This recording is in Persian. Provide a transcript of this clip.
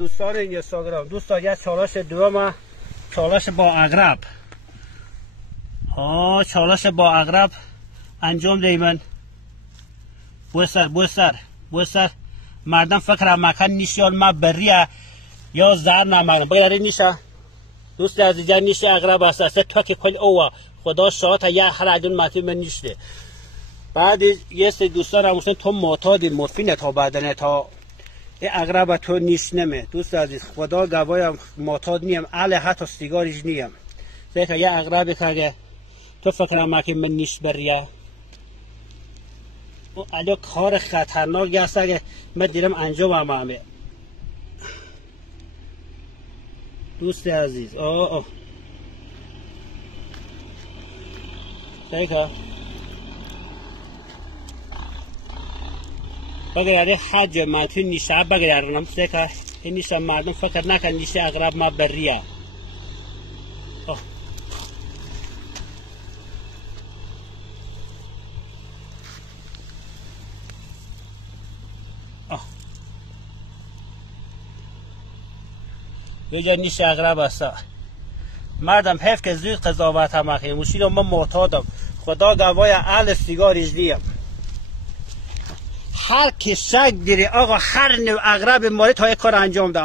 دوستان اینستاگرام، دوستان یک چالش دوم، چالش با عقرب. چالش با عقرب انجام دیمن. بوسر مردم فکر مکان نیشیان ما بریه یا زر نمارم بگیری نیشه. دوست عزیز نیشه عقرب است تو که کل اوه خدا شاهد یا هر عدن ماتی من نیشته. بعد یه سری دوستان هم گفتن تو معتادی مورفین تا بدن تا این عقرب تو نیش نمی. دوست عزیز خدا گواهی معتاد نیم، اهل حتی سیگارش نیم. زیرا یه عقربی که تو فکر مکان من نیش بریه الان کار خطرناک است که من دیدم انجام همه. دوست عزیز دیگه بگیری حج منطقی نیشه بگیرنم دیگه این نیشه مردم فکر نکن نیشه عقرب ما بریه. یه نیشه عقرب است. مردم حیف که زود قضاوت هم اخیر موشید من معتادم. خدا گواهی اهل سیگارش نیم. هر کی شک دیره آقا هر نوع عقرب مالی تا یک کار انجام ده.